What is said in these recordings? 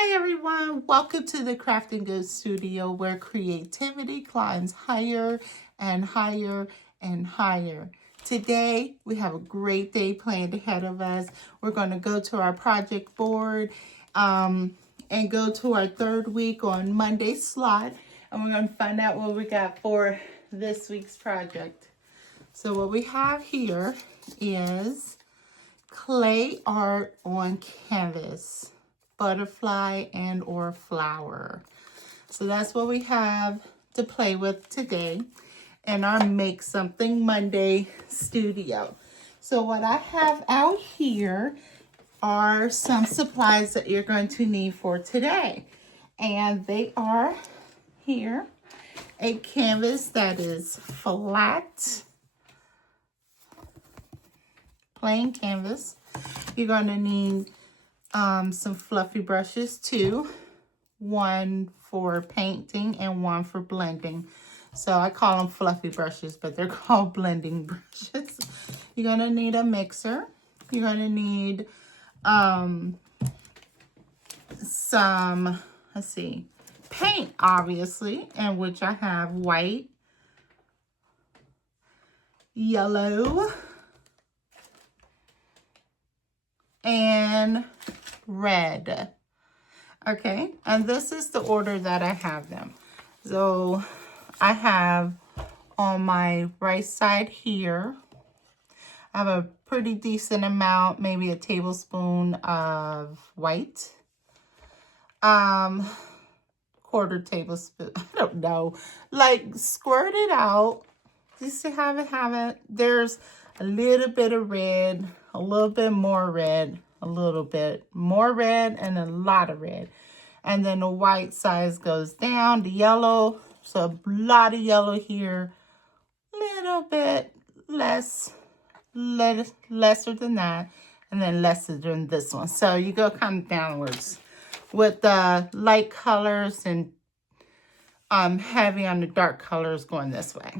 Hi everyone, welcome to the Crafting Good Studio where creativity climbs higher and higher and higher. Today we have a great day planned ahead of us. We're going to go to our project board and go to our third week on Monday slot, and we're going to find out what we got for this week's project. So what we have here is clay art on canvas, butterfly and or flower. So that's what we have to play with today in our Make Something Monday studio. So what I have out here are some supplies that you're going to need for today. And they are here, a canvas that is flat, plain canvas. You're going to need some fluffy brushes too, one for painting and one for blending. So I call them fluffy brushes, but they're called blending brushes. You're going to need a mixer. You're going to need some, let's see, paint, obviously, in which I have white, yellow, and red. Okay, and this is the order that I have them. So I have on my right side here, I have a pretty decent amount, maybe a tablespoon of white, quarter tablespoon, I don't know, like squirt it out just to have it. There's a little bit of red, a little bit more red, a little bit more red, and a lot of red. And then the white size goes down, the yellow, so a lot of yellow here, little bit lesser than that, and then lesser than this one. So you go kind of downwards with the light colors and heavy on the dark colors going this way.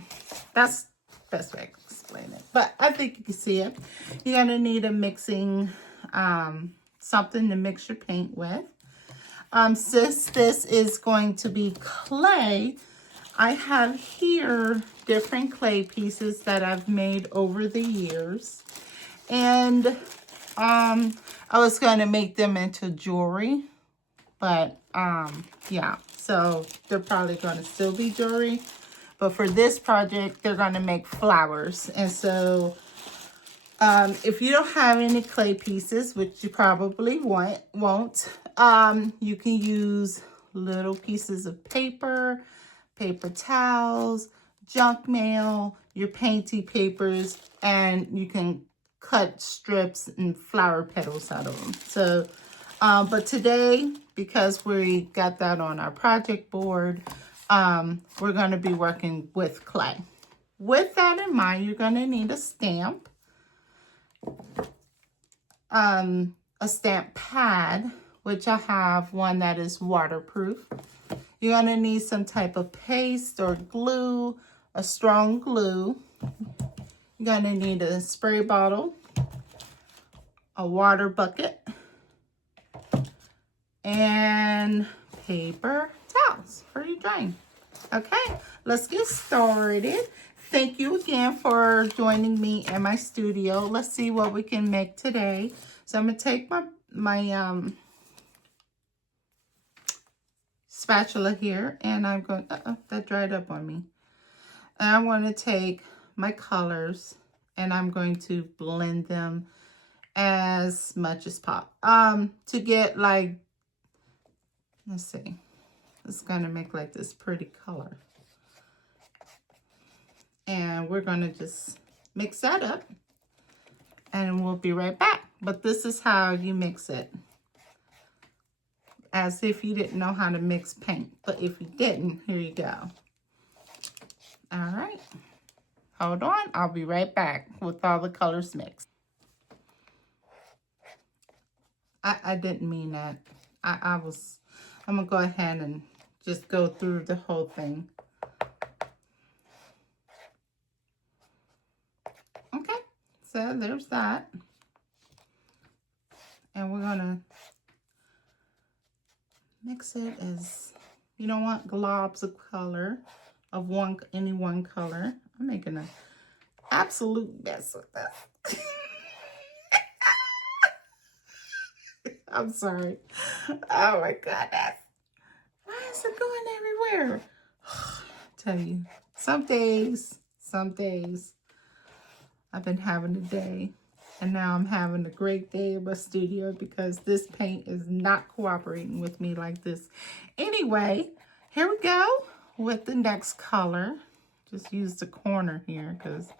That's the best way to explain it, but I think you can see it. You're going to need a mixing, something to mix your paint with. Since this is going to be clay, I have here different clay pieces that I've made over the years. And I was going to make them into jewelry, but yeah, so they're probably going to still be jewelry. But for this project, they're going to make flowers. And so if you don't have any clay pieces, which you probably won't, you can use little pieces of paper, paper towels, junk mail, your painty papers, and you can cut strips and flower petals out of them. So, but today, because we got that on our project board, we're going to be working with clay. With that in mind, you're going to need a stamp. A stamp pad, which I have one that is waterproof. You're going to need some type of paste or glue, a strong glue. You're going to need a spray bottle, a water bucket, and paper towels for your drying. Okay, let's get started. Thank you again for joining me in my studio. Let's see what we can make today. So I'm going to take my spatula here, and I'm going, that dried up on me. And I want to take my colors, and I'm going to blend them as much as possible. To get like, let's see, it's going to make like this pretty color. And we're going to just mix that up, and we'll be right back. But this is how you mix it. As if you didn't know how to mix paint. But if you didn't, here you go. All right. Hold on. I'll be right back with all the colors mixed. I didn't mean that. I'm going to go ahead and just go through the whole thing. Okay. So there's that. And we're going to mix it as, you don't want globs of color of any one color. I'm making an absolute mess with this. I'm sorry. Oh my goodness. Why is it going everywhere? Tell you, some days I've been having a day, and now I'm having a great day in my studio because this paint is not cooperating with me like this. Anyway, here we go with the next color. Just use the corner here because,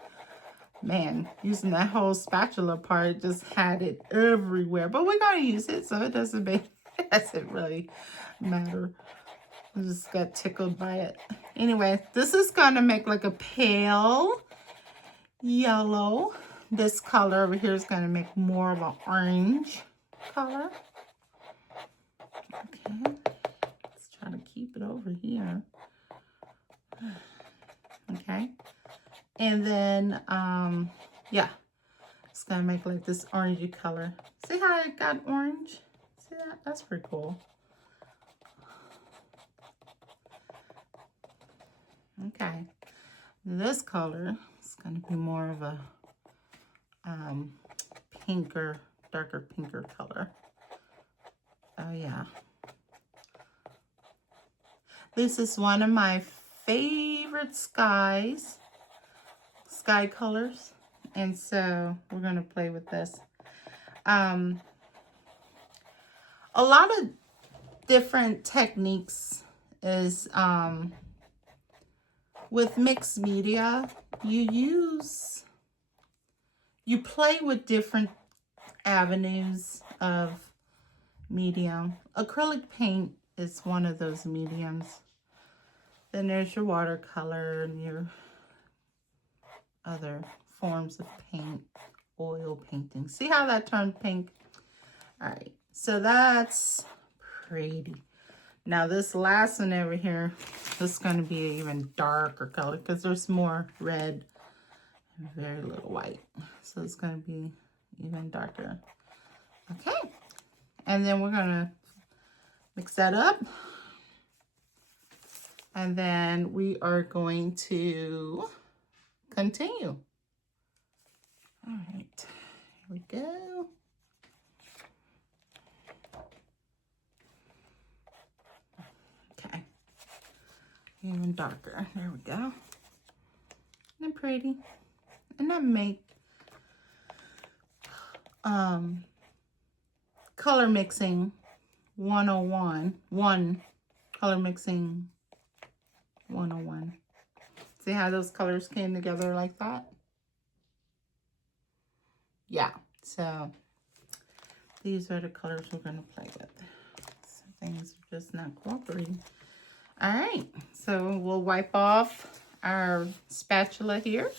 man, using that whole spatula part just had it everywhere. But we're going to use it, so it doesn't really matter. I just got tickled by it. Anyway, this is going to make like a pale yellow. This color over here is going to make more of an orange color. Okay, let's try to keep it over here. Okay, and then, yeah, it's going to make like this orangey color. See how it got orange? See that? That's pretty cool. Okay, this color is going to be more of a pinker, darker pinker color. Oh yeah. This is one of my favorite sky colors. And so we're going to play with this. A lot of different techniques is with mixed media, you play with different avenues of medium. Acrylic paint is one of those mediums. Then there's your watercolor and your other forms of paint, oil painting. See how that turned pink? All right, so that's pretty. Now this last one over here, this is going to be an even darker color because there's more red and very little white. So it's going to be even darker. Okay, and then we're going to mix that up. And then we are going to continue. All right, here we go. Okay, even darker. There we go. Isn't that pretty? And that make color mixing 101. Color mixing 101. See how those colors came together like that? Yeah, so these are the colors we're going to play with. Some things are just not cooperating. All right, so we'll wipe off our spatula here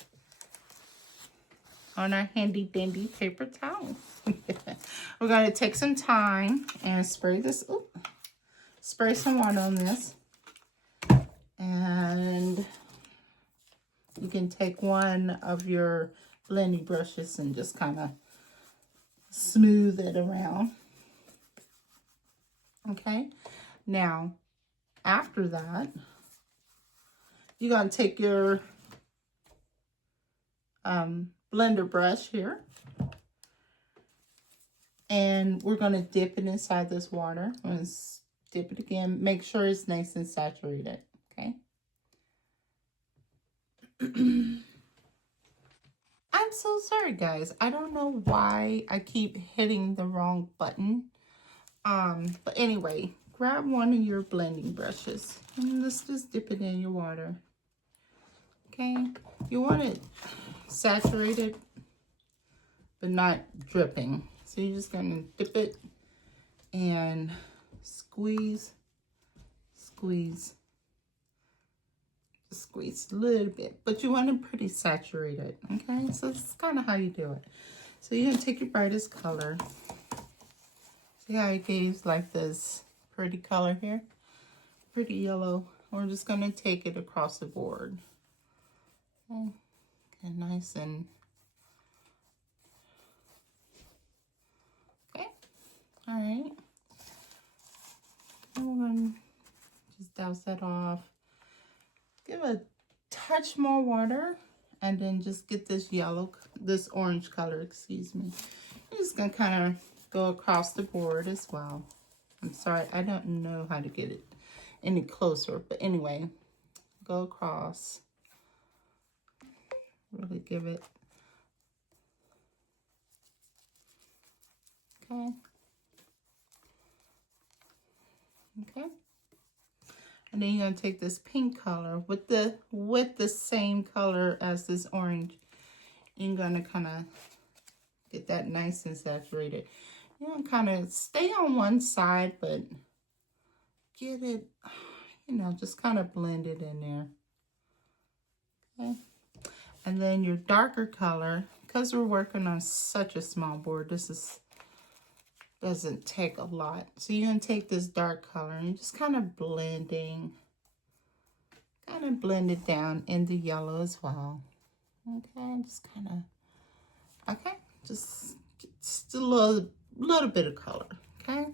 on our handy dandy paper towel. We're going to take some time and spray this. Ooh, spray some water on this. And you can take one of your blending brushes and just kind of smooth it around. Okay, now after that, you're going to take your blender brush here, and we're going to dip it inside this water. I'm going to dip it again. Make sure it's nice and saturated. Okay. I'm so sorry, guys. I don't know why I keep hitting the wrong button. But anyway, grab one of your blending brushes and let's just dip it in your water. Okay. You want it saturated, but not dripping. So you're just going to dip it and squeeze, squeeze, squeeze a little bit, but you want it pretty saturated. Okay, so this is kind of how you do it. So you're going to take your brightest color. See how it gives like this pretty color here? Pretty yellow. We're just going to take it across the board. Okay, get nice and... Okay, all right. And we're going to just douse that off. Give a touch more water. And then just get this orange color, excuse me. I'm just going to kind of go across the board as well. I'm sorry, I don't know how to get it any closer. But anyway, go across. Really give it. Okay. Okay. And then you're going to take this pink color with the same color as this orange. You're going to kind of get that nice and saturated. You know, kind of stay on one side, but get it, you know, just kind of blend it in there. Okay. And then your darker color, because we're working on such a small board, doesn't take a lot. So you're going to take this dark color and just kind of blend it down in the yellow as well. Okay, just kind of, okay, just a little bit of color, okay?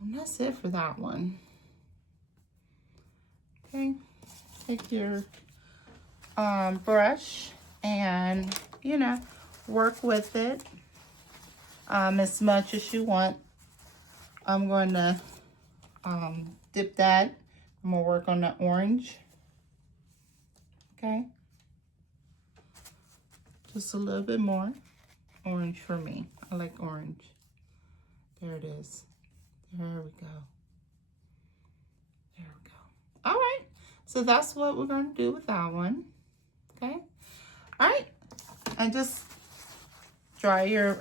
And that's it for that one. Okay, take your brush and, you know, work with it as much as you want. I'm going to dip that. I'm going to work on the orange. Okay. Just a little bit more orange for me. I like orange. There it is. There we go. There we go. All right. So that's what we're going to do with that one. Okay. All right. And just dry your,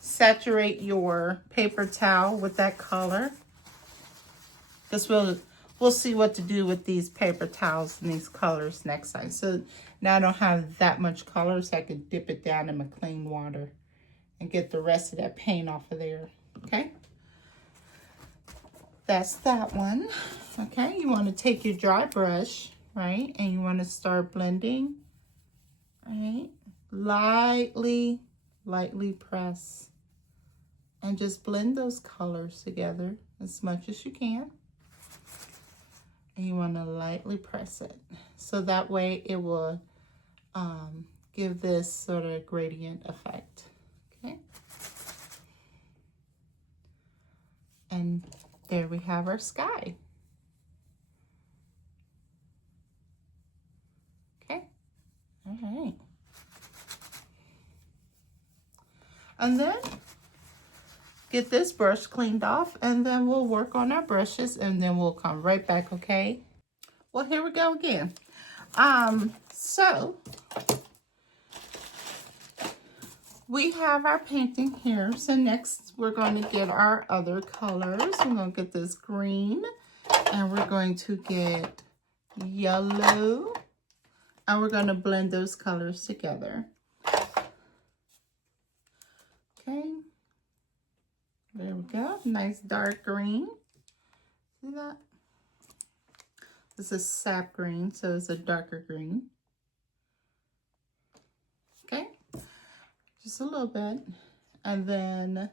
saturate your paper towel with that color. Because we'll see what to do with these paper towels and these colors next time. So now I don't have that much color, so I can dip it down in my clean water and get the rest of that paint off of there. Okay. That's that one. Okay. You want to take your dry brush, right? And you want to start blending. Right? Lightly press. And just blend those colors together as much as you can. And you want to lightly press it. So that way it will give this sort of gradient effect. Okay. And there we have our sky. Okay. All right. And then get this brush cleaned off, and then we'll work on our brushes, and then we'll come right back, okay? Well, here we go again. So we have our painting here. So next we're going to get our other colors. We're going to get this green, and we're going to get yellow, and we're going to blend those colors together. Okay. There we go. Nice dark green. See that? This is sap green, so it's a darker green. Okay. Just a little bit. And then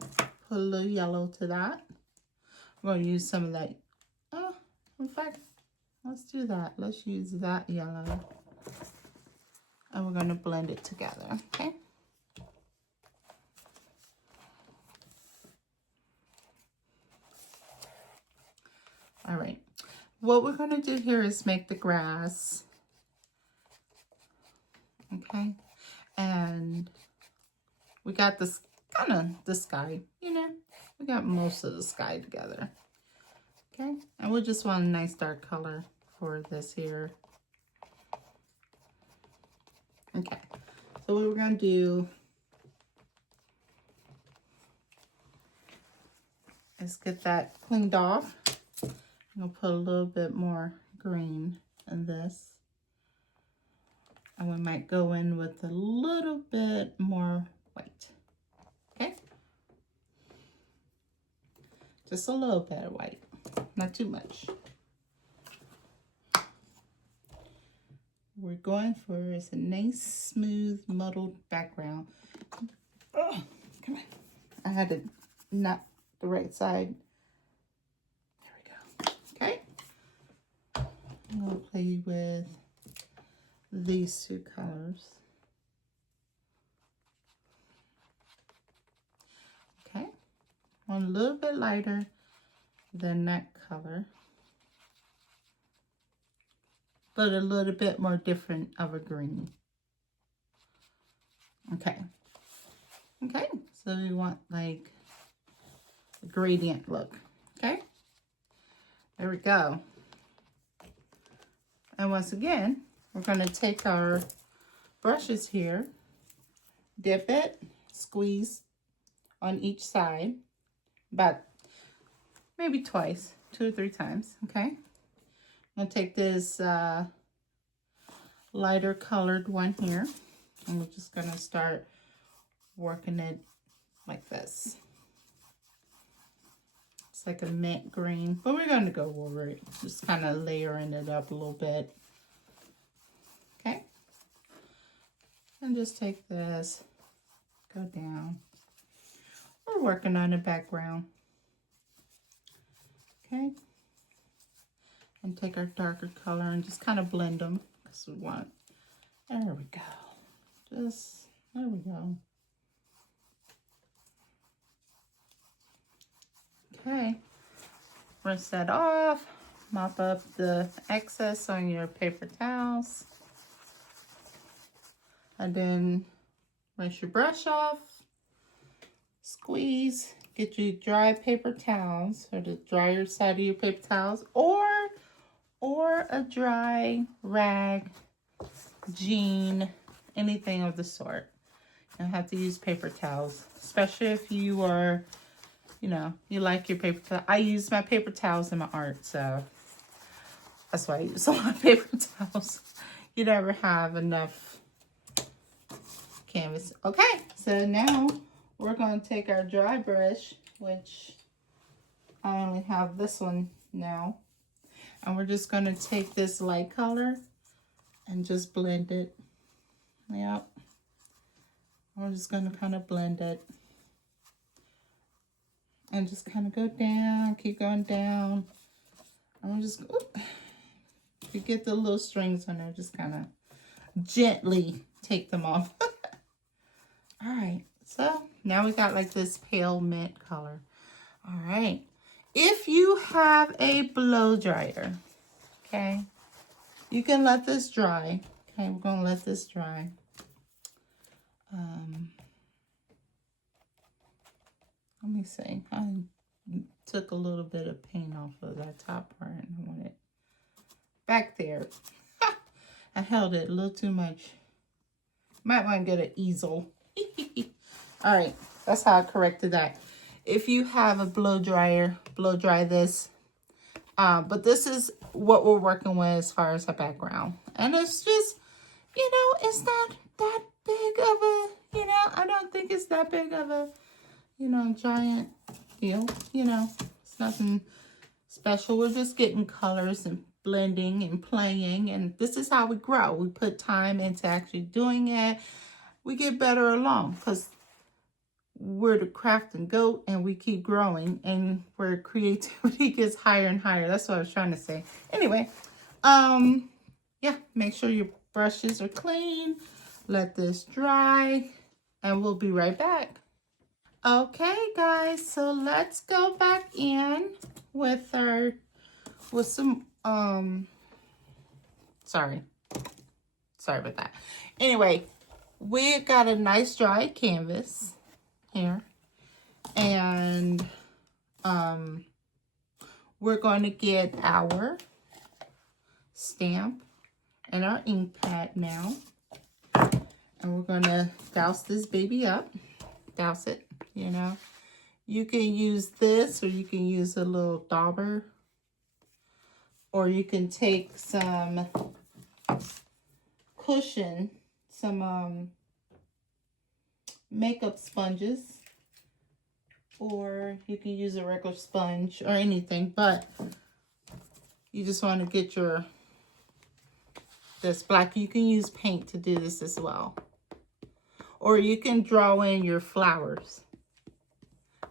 put a little yellow to that. I'm going to use some of that. Oh, in fact, let's do that. Let's use that yellow. And we're going to blend it together. Okay. All right, what we're going to do here is make the grass, okay, and we got this kind of the sky, you know, we got most of the sky together, okay, and we just want a nice dark color for this here. Okay, so what we're going to do is get that cleaned off. I'm going to put a little bit more green in this. And we might go in with a little bit more white. Okay? Just a little bit of white. Not too much. We're going for is a nice, smooth, muddled background. Oh, come on. had it not the right side. There we go. Okay. I'm going to play with these two colors. Okay. One a little bit lighter than that color, but a little bit more different of a green. Okay. Okay. So we want like a gradient look. Okay. There we go. And once again, we're going to take our brushes here, dip it, squeeze on each side, about maybe twice, 2 or 3 times, okay? I'm going to take this lighter colored one here, and we're just going to start working it like this. It's like a mint green, but we're going to go over it, just kind of layering it up a little bit. Okay, and just take this, go down. We're working on the background. Okay, and take our darker color and just kind of blend them because we want. There we go. Just there we go. Okay, rinse that off. Mop up the excess on your paper towels. And then rinse your brush off. Squeeze. Get you dry paper towels, or the drier side of your paper towels, or a dry rag, jean, anything of the sort. You don't have to use paper towels, especially if you are, you know, you like your paper towel. I use my paper towels in my art, so that's why I use a lot of paper towels. You never have enough canvas. Okay, so now we're going to take our dry brush, which I only have this one now, and we're just going to take this light color and just blend it. Yep. We're just going to kind of blend it and just kind of go down, keep going down. And we're just, oops, you get the little strings on there, just kind of gently take them off. All right, so now we got like this pale mint color. All right, if you have a blow dryer, okay, you can let this dry. Okay, we're gonna let this dry. Let me see, I took a little bit of paint off of that top part and I want it back there. I held it a little too much. Might want to get an easel. All right, that's how I corrected that. If you have a blow dryer, blow dry this. But this is what we're working with as far as the background. And it's just, you know, it's not that big of a, you know, I don't think it's that big of a, you know, giant deal. You know, it's nothing special. We're just getting colors and blending and playing. And this is how we grow. We put time into actually doing it. We get better along because we're the crafting goat and we keep growing and where creativity gets higher and higher. That's what I was trying to say. Anyway, yeah, make sure your brushes are clean. Let this dry and we'll be right back. Okay, guys, so let's go back in with some, sorry about that. Anyway, we got a nice dry canvas here, and we're going to get our stamp and our ink pad now, and we're going to douse this baby up. Douse it, you know. You can use this, or you can use a little dauber, or you can take some cushion, some makeup sponges, or you can use a regular sponge or anything, but you just want to get this black. You can use paint to do this as well, or you can draw in your flowers.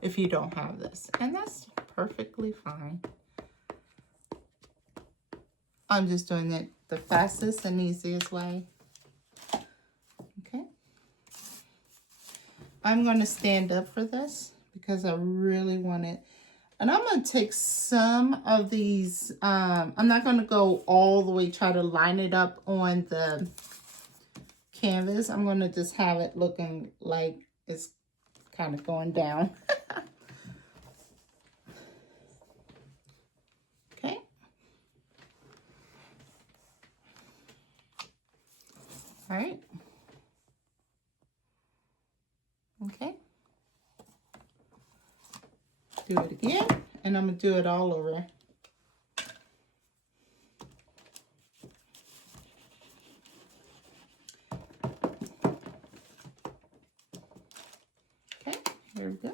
if you don't have this. And that's perfectly fine. I'm just doing it the fastest and easiest way. Okay. I'm going to stand up for this because I really want it. And I'm going to take some of these. I'm not going to go all the way, try to line it up on the canvas. I'm going to just have it looking like it's kind of going down. Okay. All right. Okay. Do it again, and I'm going to do it all over. Okay, here we go.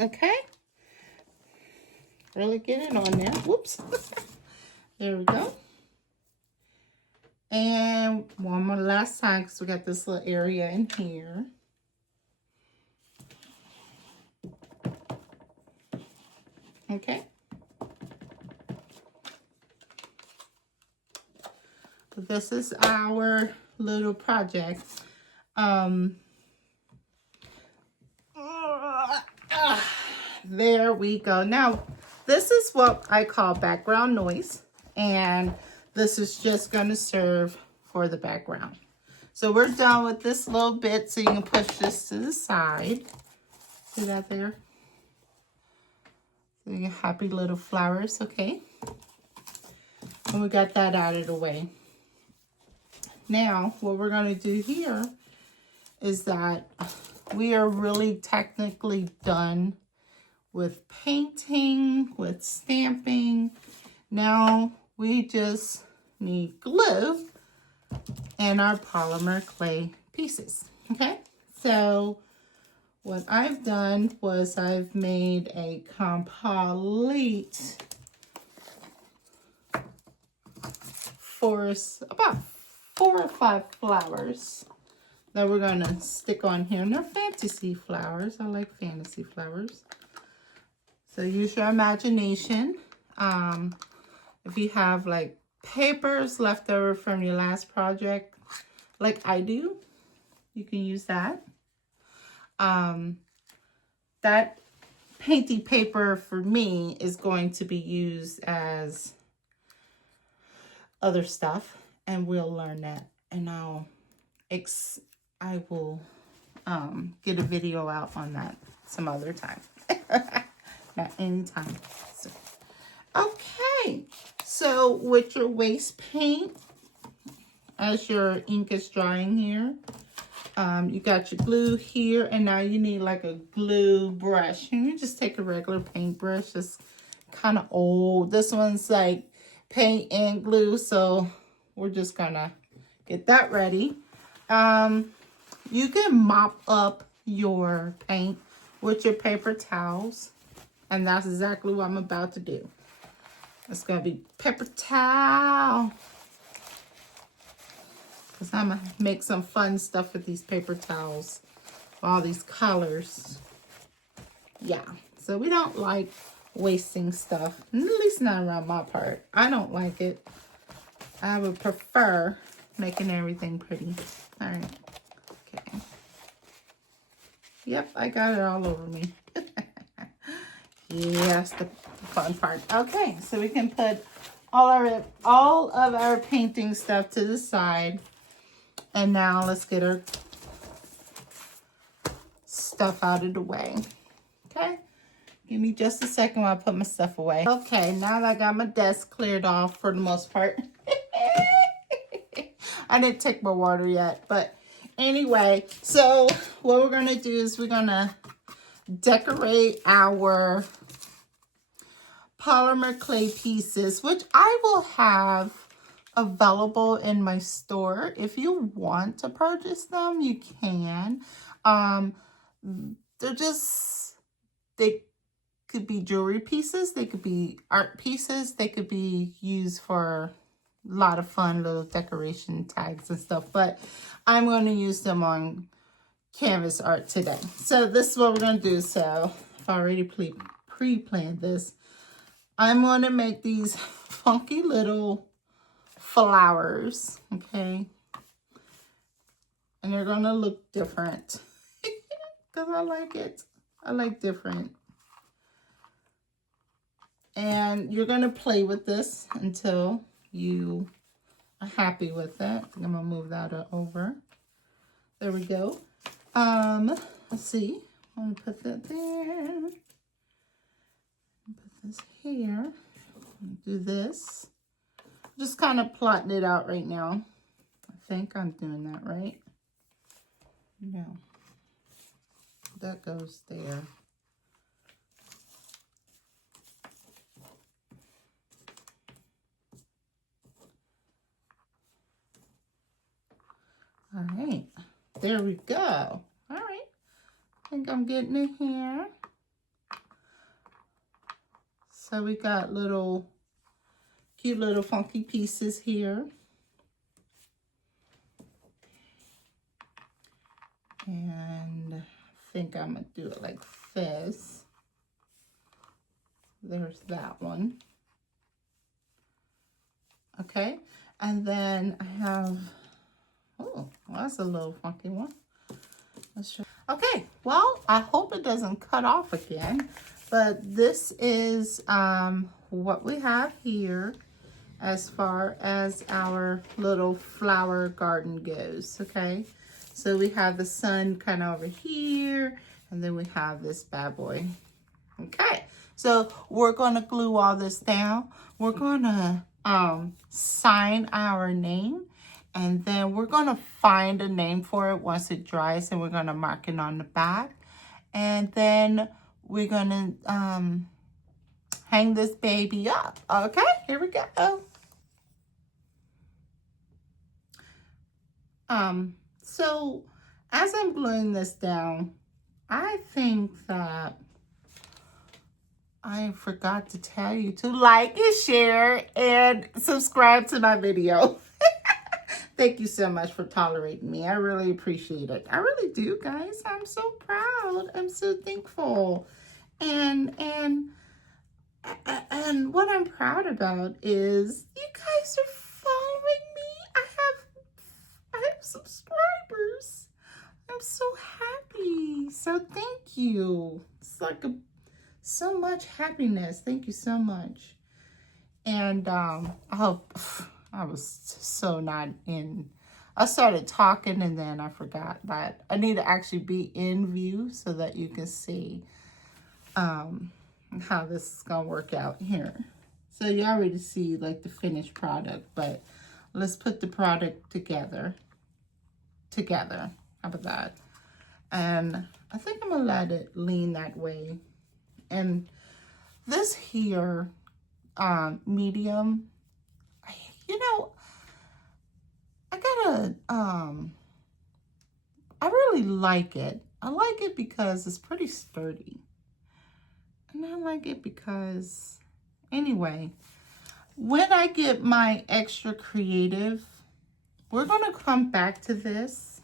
Okay. Really get it on there. Whoops. There we go. And one more last time because we got this little area in here. Okay. This is our little project. There we go. Now, this is what I call background noise. And this is just going to serve for the background. So we're done with this little bit. So you can push this to the side. See that there? So your happy little flowers. Okay. And we got that out of the way. Now, what we're going to do here is that we are really technically done with painting, with stamping. Now, we just need glue and our polymer clay pieces, okay? So, what I've done was I've made a complete forest, about 4 or 5 flowers that we're going to stick on here. And they're fantasy flowers. I like fantasy flowers. So use your imagination. If you have like papers left over from your last project, like I do, you can use that. That painty paper for me is going to be used as other stuff, and we'll learn that. And I will get a video out on that some other time. Not anytime. So, okay. So with your waste paint, as your ink is drying here, you got your glue here, and now you need like a glue brush. And you just take a regular paintbrush. It's kind of old. This one's like paint and glue, so we're just gonna get that ready. You can mop up your paint with your paper towels, and that's exactly what I'm about to do. It's gonna be paper towel, because I'm gonna make some fun stuff with these paper towels, all these colors. Yeah, so we don't like wasting stuff, at least not around my part. I don't like it. I would prefer making everything pretty. All right. Okay. Yep, I got it all over me. Yes, the fun part. Okay, so we can put all of our painting stuff to the side. And now let's get our stuff out of the way. Okay? Give me just a second while I put my stuff away. Okay, now that I got my desk cleared off for the most part. I didn't take my water yet, but anyway, so what we're going to do is we're going to decorate our polymer clay pieces, which I will have available in my store. If you want to purchase them, you can. They're just, they could be jewelry pieces. They could be art pieces. They could be used for a lot of fun little decoration tags and stuff. But I'm going to use them on canvas art today. So this is what we're going to do. So I've already pre-planned this. I'm going to make these funky little flowers, okay? And they're going to look different because I like it. I like different. And you're going to play with this until you are happy with it. I'm going to move that over. There we go. Let's see. I'm going to put that there. Put this here. Do this. Just kind of plotting it out right now. I think I'm doing that right. No. That goes there. All right. There we go. All right. I think I'm getting it here. So we got little cute little funky pieces here. And I think I'm going to do it like this. There's that one. Okay. And then I have, oh, well, that's a little funky one. Let's show. Okay. Well, I hope it doesn't cut off again. But this is what we have here as far as our little flower garden goes, okay? So we have the sun kind of over here, and then we have this bad boy. Okay, so we're going to glue all this down. We're going to sign our name, and then we're going to find a name for it once it dries, and we're going to mark it on the back. And then we're going to hang this baby up. Okay, here we go. So as I'm gluing this down, I think that I forgot to tell you to like and share and subscribe to my video. Thank you so much for tolerating me. I really appreciate it. I really do, guys. I'm so proud. I'm so thankful. And what I'm proud about is you guys are following me. I have subscribers. I'm so happy. So thank you. It's like so much happiness. Thank you so much. And I hope I was so not in. I started talking and then I forgot that I need to actually be in view so that you can see how this is gonna work out here. So you already see like the finished product, but let's put the product together. How about that? And I think I'm gonna let it lean that way. And this here medium, you know, I gotta I really like it. I like it because it's pretty sturdy. And I like it because, anyway, when I get my extra creative, we're going to come back to this.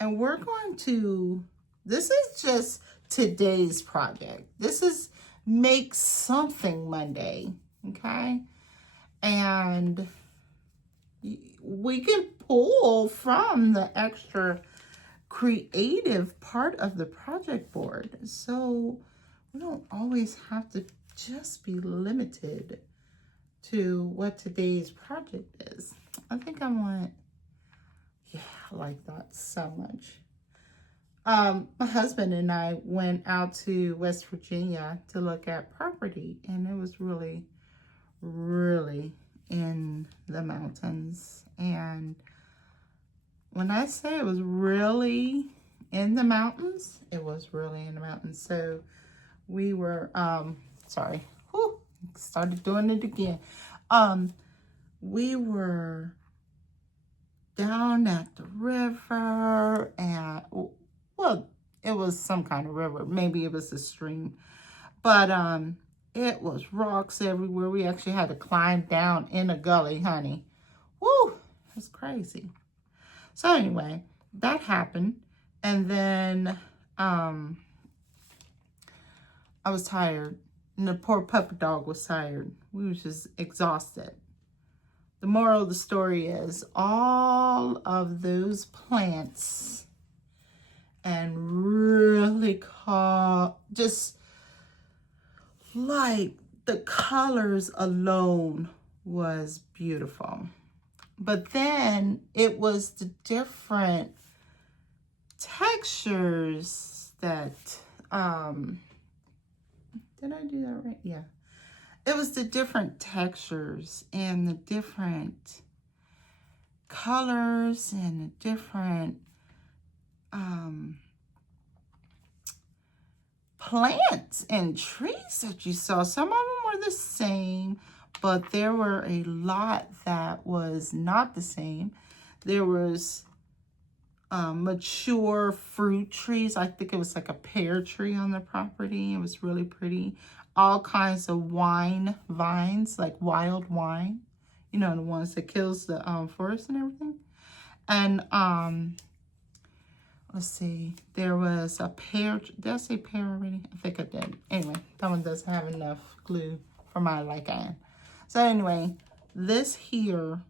And we're going to, this is just today's project. This is Make Something Monday, okay? And we can pull from the extra creative part of the project board. So we don't always have to just be limited to what today's project is. I think I want, yeah, I like that so much. My husband and I went out to West Virginia to look at property, and it was really, really in the mountains. And when I say it was really in the mountains, it was really in the mountains. So we were, sorry, whew, started doing it again. We were down at the river, and, well, it was some kind of river. Maybe it was a stream. But it was rocks everywhere. We actually had to climb down in a gully, honey. Woo, it was crazy. So anyway, that happened. And then I was tired. And the poor puppy dog was tired. We were just exhausted. The moral of the story is all of those plants and really just like the colors alone was beautiful. But then it was the different textures that, did I do that right? Yeah. It was the different textures and the different colors and the different plants and trees that you saw. Some of them were the same, but there were a lot that was not the same. There was mature fruit trees. I think it was like a pear tree on the property. It was really pretty. All kinds of wine vines, like wild wine. You know, the ones that kills the forest and everything. And let's see, there was a pear. Did I say pear already? I think I did. Anyway, that one doesn't have enough glue for my liking. So anyway, this here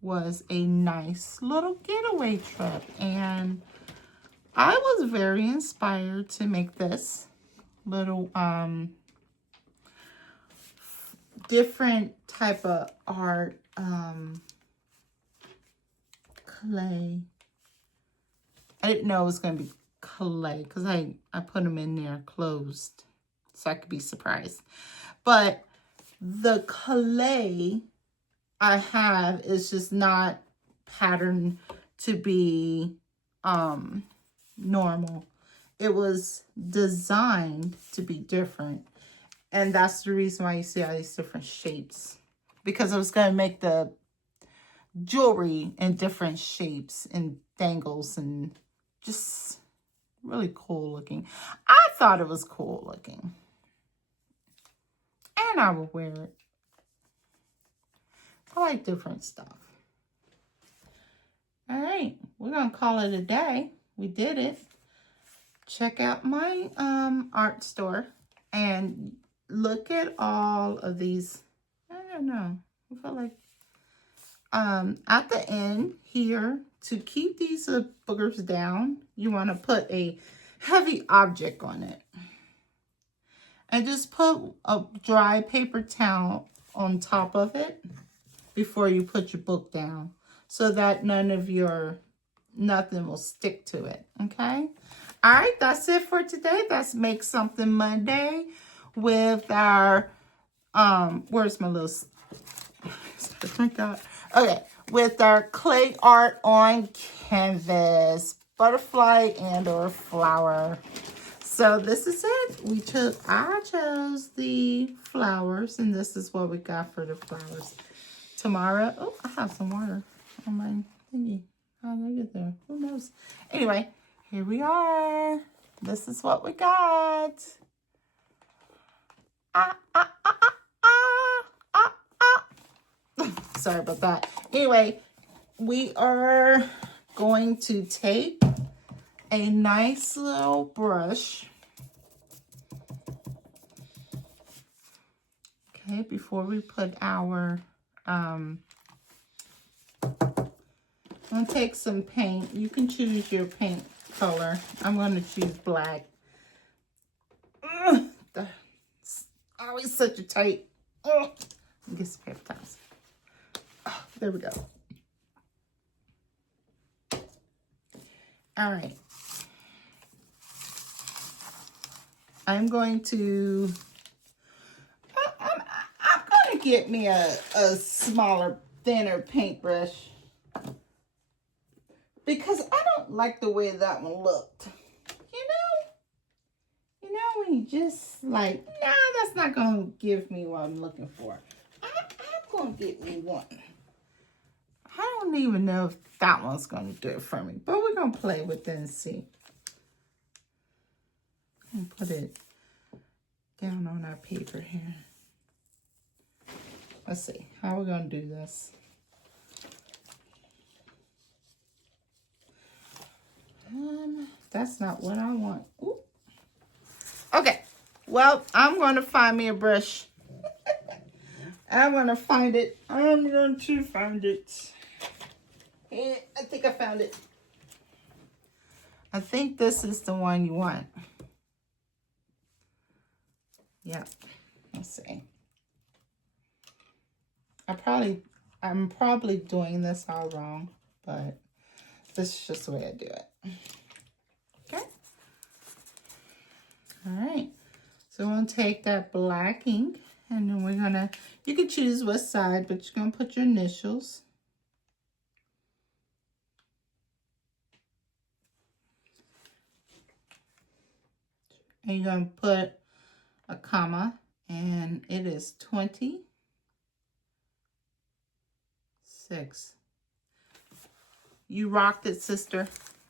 was a nice little getaway trip. And I was very inspired to make this little different type of art, clay. I didn't know it was going to be clay because I put them in there closed so I could be surprised. But the clay I have is just not patterned to be normal. It was designed to be different. And that's the reason why you see all these different shapes. Because I was going to make the jewelry in different shapes and dangles and just really cool looking. I thought it was cool looking. And I will wear it. I like different stuff. All right, we're going to call it a day. We did it. Check out my art store and look at all of these. I don't know. I feel like at the end here, to keep these boogers down, you want to put a heavy object on it. And just put a dry paper towel on top of it before you put your book down, so that nothing will stick to it, okay? All right, that's it for today. That's Make Something Monday with our, where's my little, thank God. Okay, with our clay art on canvas, butterfly and or flower. So this is it. I chose the flowers, and this is what we got for the flowers. Tomorrow, oh, I have some water on my thingy. How did I get there? Who knows? Anyway, here we are. This is what we got. Sorry about that. Anyway, we are going to take a nice little brush. Okay, before we put our I'm going to take some paint. You can choose your paint color. I'm going to choose black. That's always such a tight. Get some paper towels. Oh, there we go. All right. I'm going to get me a smaller, thinner paintbrush because I don't like the way that one looked. You know when you just like, nah, that's not gonna give me what I'm looking for. I'm gonna get me one. I don't even know if that one's gonna do it for me, but we're gonna play with it and see. And put it down on our paper here. Let's see, how are we going to do this? That's not what I want. Ooh. Okay, well, I'm going to find me a brush. I'm going to find it. I'm going to find it. And I think I found it. I think this is the one you want. Yep. Let's see. I'm probably doing this all wrong, but this is just the way I do it. Okay. All right. So we're going to take that black ink, and then we're going to, you can choose what side, but you're going to put your initials. And you're going to put a comma, and it is 26. You rocked it, sister.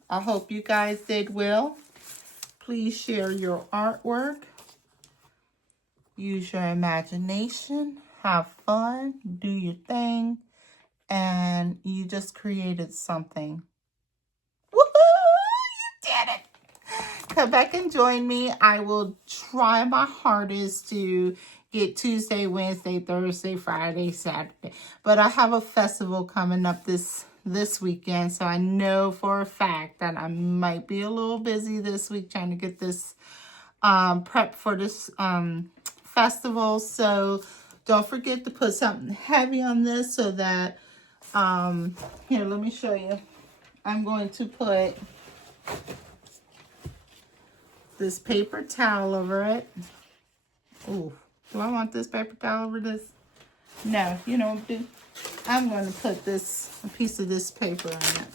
I hope you guys did well. Please share your artwork. Use your imagination. Have fun. Do your thing. And you just created something. Woohoo! You did it! Come back and join me. I will try my hardest to get Tuesday, Wednesday, Thursday, Friday, Saturday. But I have a festival coming up this weekend, so I know for a fact that I might be a little busy this week trying to get this prep for this festival. So don't forget to put something heavy on this so that here, let me show you. I'm going to put this paper towel over it. Ooh, do I want this paper towel over this? No, you know what I'm doing? I'm going to put a piece of this paper on it.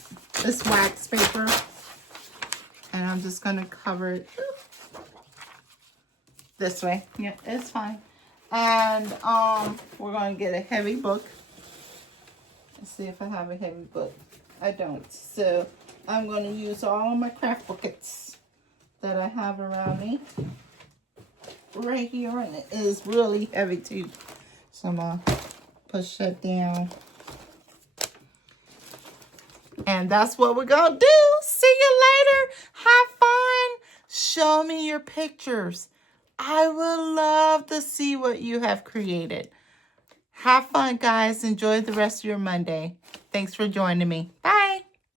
This wax paper. And I'm just going to cover it this way. Yeah, it's fine. And we're going to get a heavy book. Let's see if I have a heavy book. I don't. So I'm going to use all of my craft buckets that I have around me right here. And it is really heavy too. So I'm going to push that down. And that's what we're going to do. See you later. Have fun. Show me your pictures. I would love to see what you have created. Have fun, guys. Enjoy the rest of your Monday. Thanks for joining me. Bye.